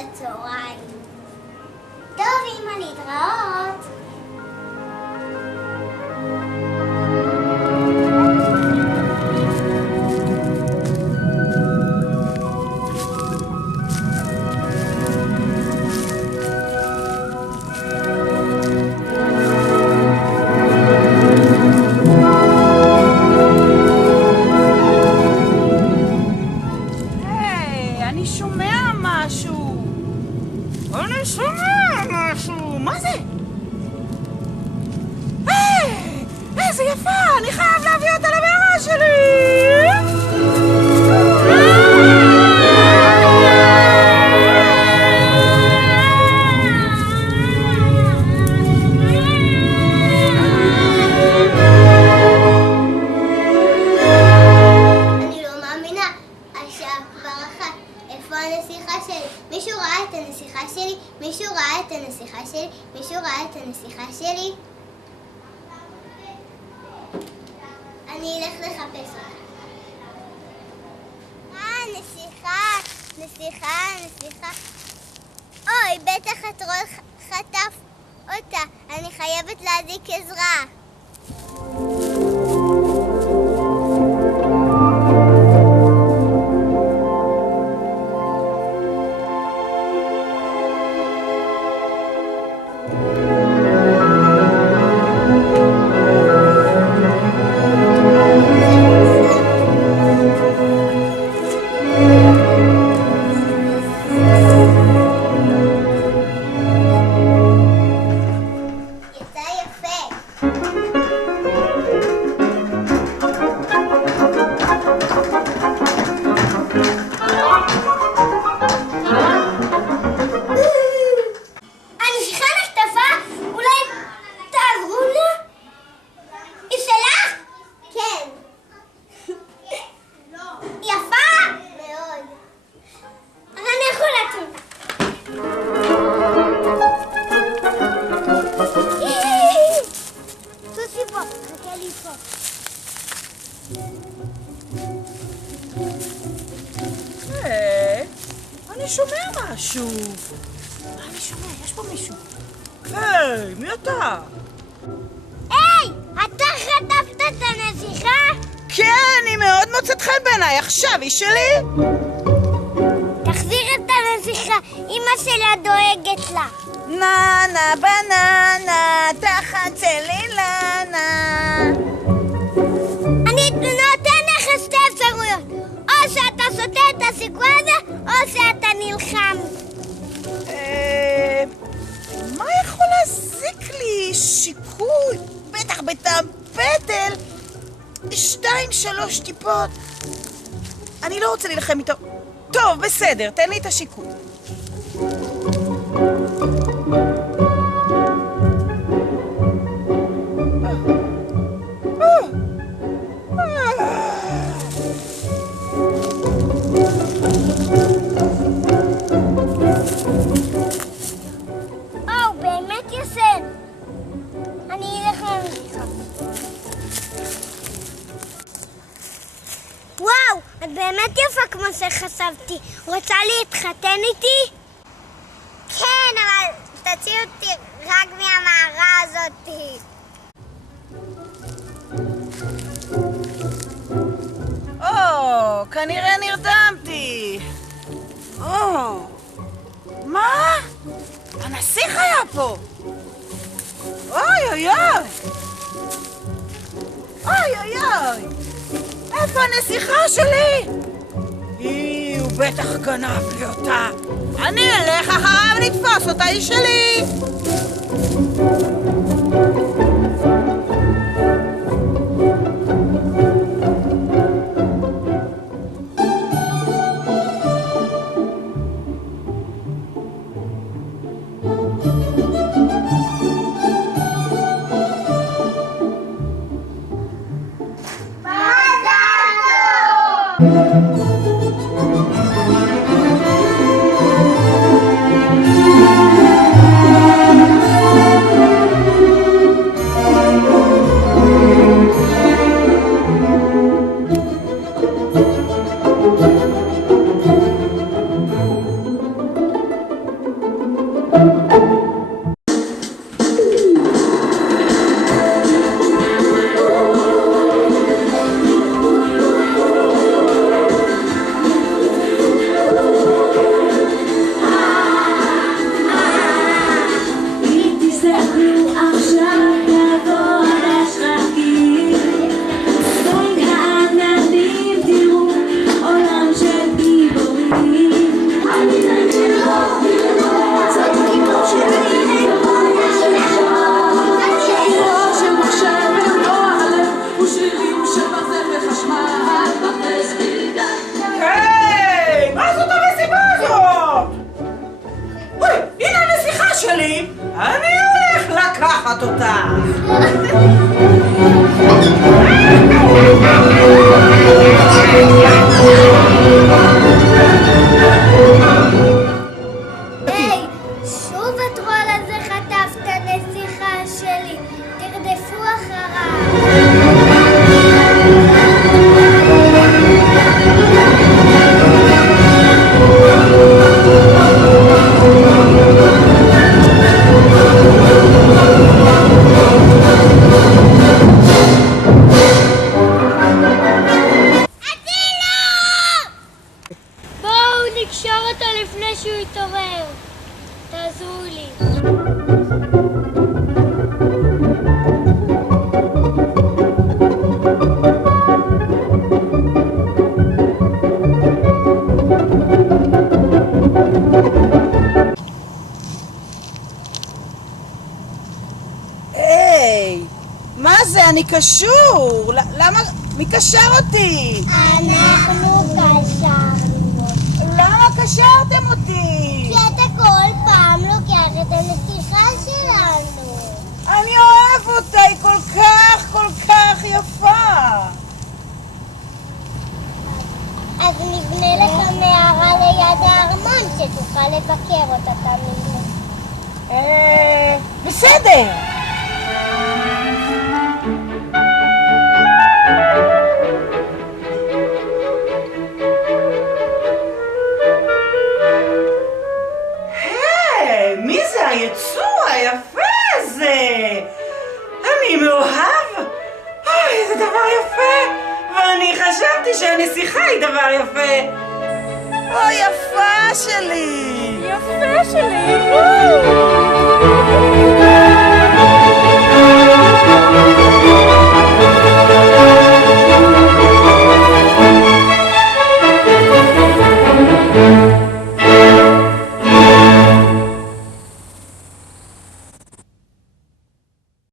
הצהריים. טוב, אמא, להתראות. מה זה? איזה יפה! אני חייב להביא אותה למערה שלי! אני לא מאמינה, השעה כבר אחת. איפה הנסיכה שלי? מישהו ראה את הנסיכה שלי? מישהו ראה את הנסיכה שלי? מישהו ראה את הנסיכה שלי? אני אלך לחפש אותה. נסיכה. אוי, בטח הטרול חטף אותה. אני חייבת להזעיק עזרה. אני שומע משהו. מה אני שומע? יש פה מישהו. היי, מי אתה? היי, אתה חטפת את הנסיכה? כן, היא מאוד מוצאת חן בעיניי. עכשיו היא שלי. תחזיר את הנסיכה, אמא שלה דואגת לה. ננה בננה, תחת צלילנה. אני נותן לך שתי אפשרויות. או שאתה שותה את הסיכוי הזה, או שאתה נלחם. מה יכול להזיק לי? שיקוי, בטח בטעם פטל. 2-3 טיפות. אני לא רוצה להילחם איתו. טוב, בסדר, תן לי את השיקוי. באמת יסן. אני אלך למזיחה. וואו, את באמת יפה כמו שחשבתי. רוצה להתחתן איתי? כן, אבל תציעי אותי רק מהמערה הזאתי. כנראה נרדמתי. מה? הנסיך היה פה. אוי. איפה הנסיכה שלי? הוא בטח גנב לי אותה. אני אלך אחריו לתפוס אותה, היא שלי. אני קשור. למה? מי קשר אותי? אנחנו קשרנו. למה קשרתם אותי? כי אתה כל פעם לוקח את הנסיכה שלנו. אני אוהב אותה, היא כל כך יפה. אז נבנה לך מערה ליד הארמון שתוכל לבקר אותה תמיד. בסדר. מי זה היצור היפה הזה? אני מאוהב? אוי, איזה דבר יפה! ואני חשבתי שהנסיכה היא דבר יפה. אוי, יפה שלי! יפה שלי!